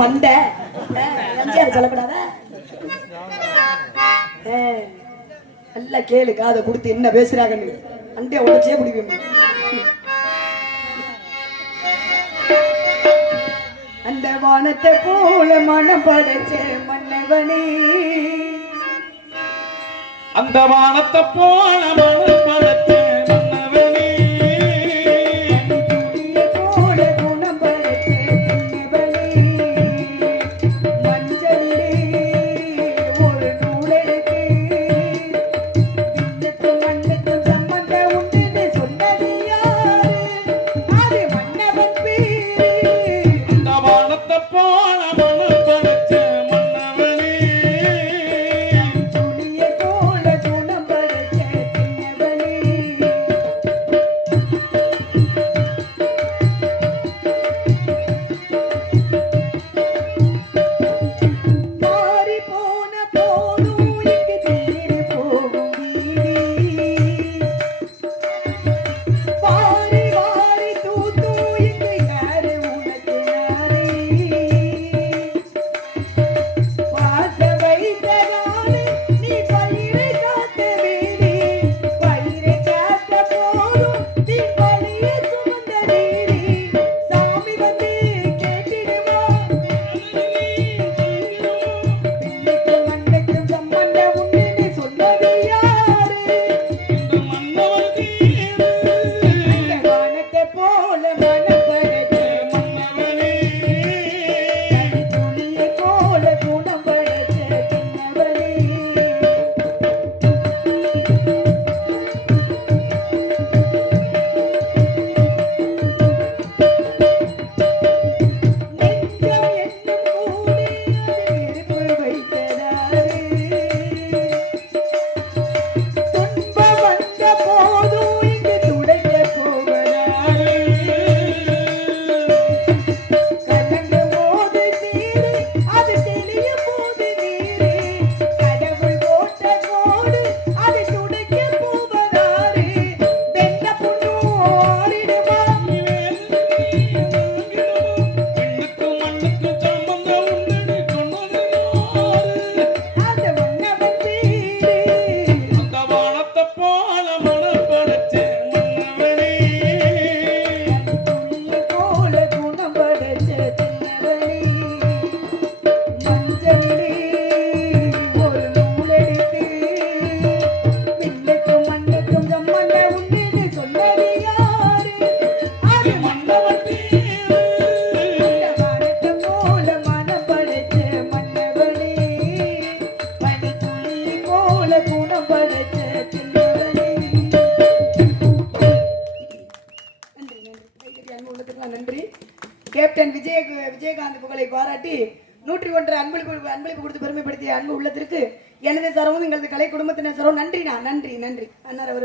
மண்டை. எம்ஜிஆர் நல்லா கேளு காத குடுத்து என்ன பேசுறாங்கன்னு. அண்டே உடச்சே பிடிக்கும் அந்த வானத்தை போல மனம் படைச்சே மன்னவனே. அந்த வானத்தை போல மனம் படை Nana. விஜயகாந்த் புகழை பாராட்டி நூற்றி ஒன்று அன்பளிப்பு அன்பளிப்பு பெருமைப்படுத்திய அன்பு உள்ளத்திற்கு எனது சரவும் எங்களது கலை குடும்பத்தினர் சரவும் நன்றி நான் நன்றி நன்றி. அண்ணர் அவர்கள்.